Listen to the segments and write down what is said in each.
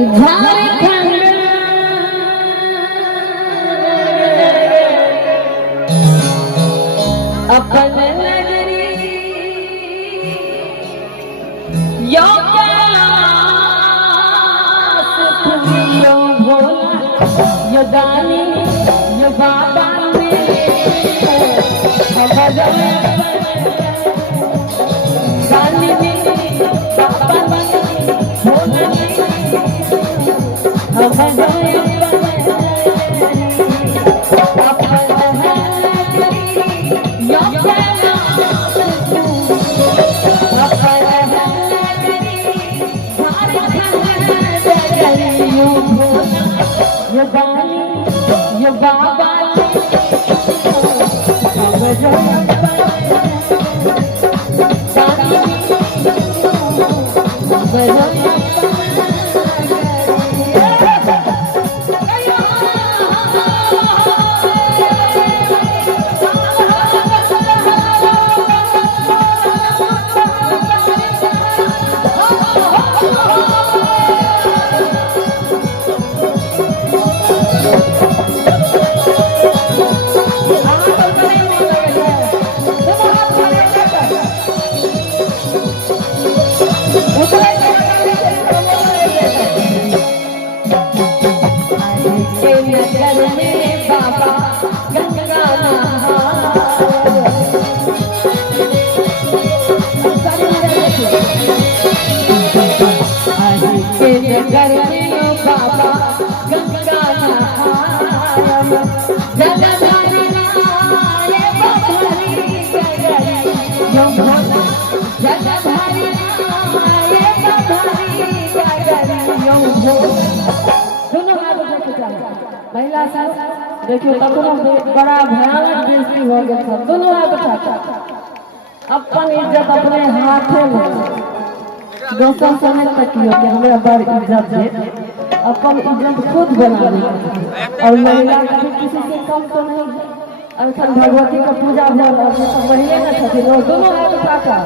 झारखंड अपन नगरी यो कैलाश तुमियो भोला यो दानी यो बाबा ये बाबा महिला सब देखियो कतनो बड़ा भयानक बेइज्जती हो गया था। दोनों हाथ उठाता अपन इज्जत अपने हाथे में दोस्तों समय तक कि हमरा बड़ इज्जत दे अपन इज्जत खुद बना ली और महिला कभी किसी से कम तो नहीं। अखन भगवती का पूजा भल तो वही न छथिन दोनों हाथ उठाता।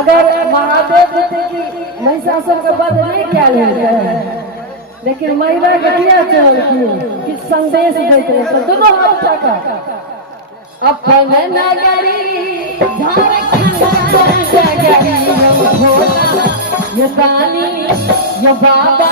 अगर महादेव थे कि महिषासुर के वध नहीं किया लेकिन महिला के दिया चल कि संदेश देते तो दोनों हाथ उठा अपन नगरी झारखंड जगरी भोला ये दानी ये बाबा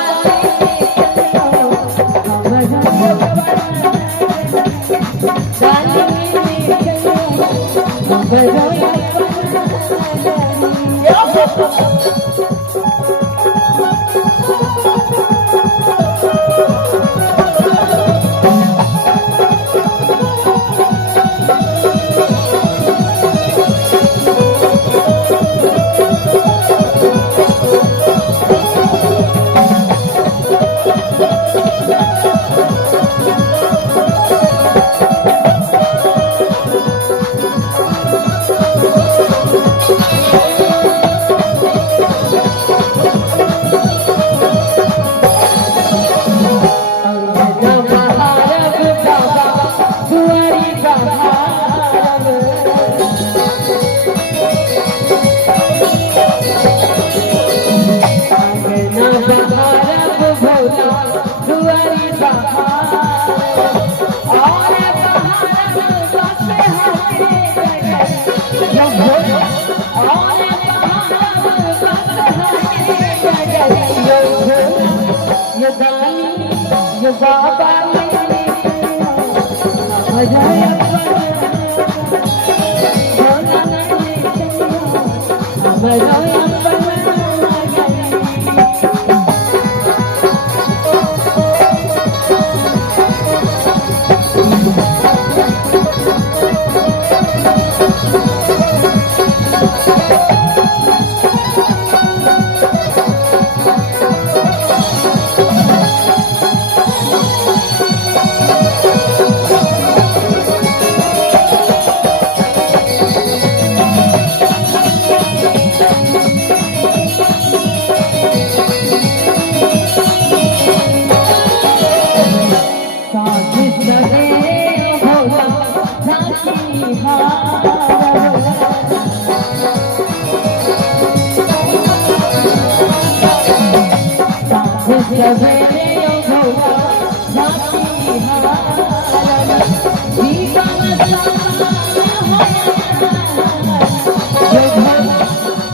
ये बाबा सवेरे भौवा झांकी हारन जीवन सफल होया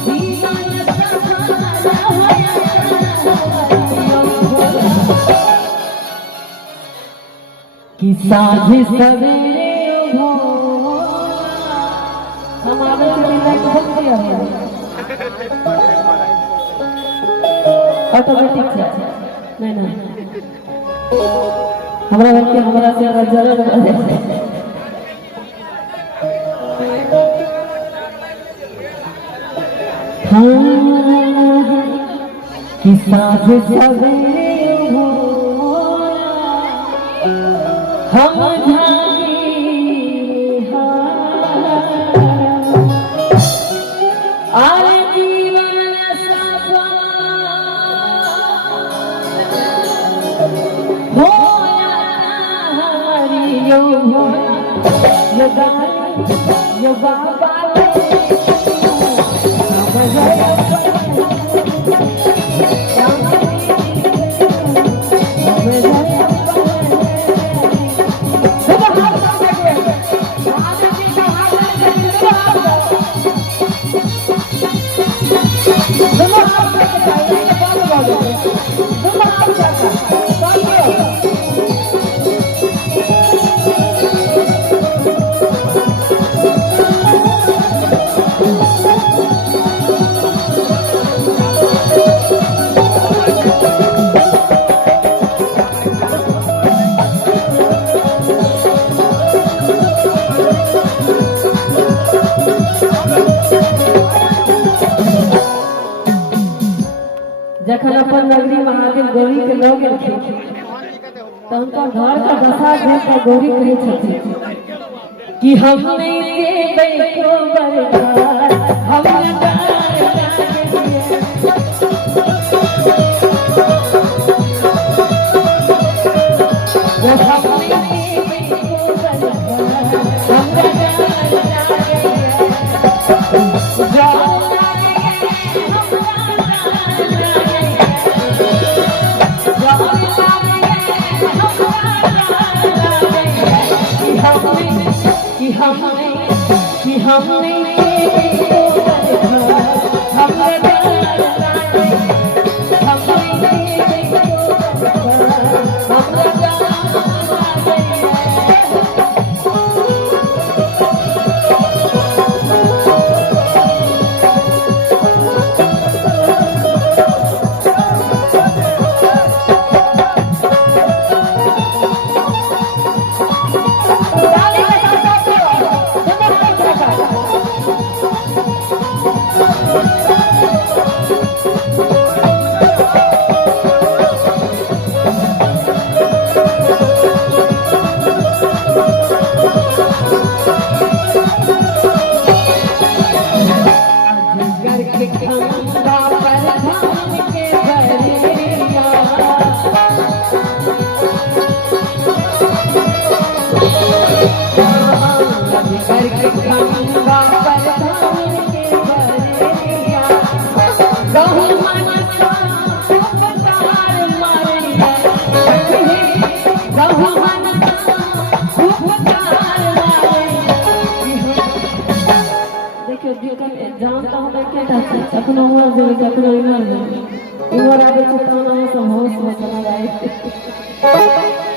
जीवन सफल होया कि साँझ सवेरे हमारे ऑटोमेटिक से नहीं ना हमरा के हमरा से जरूर कि साँझ सवेरे हम यो बाबा जखन अपन नगरी महादेव गौरी के लोग तो उनका घर का दशा देख कर गौरी कहे छथिन कि हमने के बरकार हमने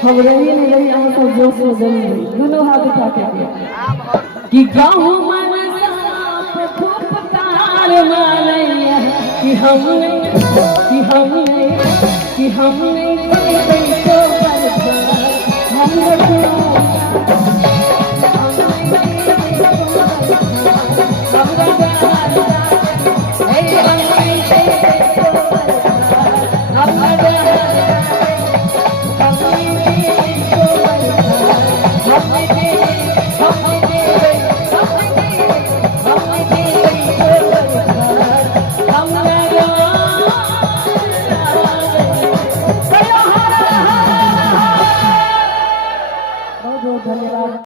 हम रही नहीं रही हम सब जोश में जमी दोनों हाथ उठा के कि गाँव मन फुफकार मारैया कि हमने हमने हमने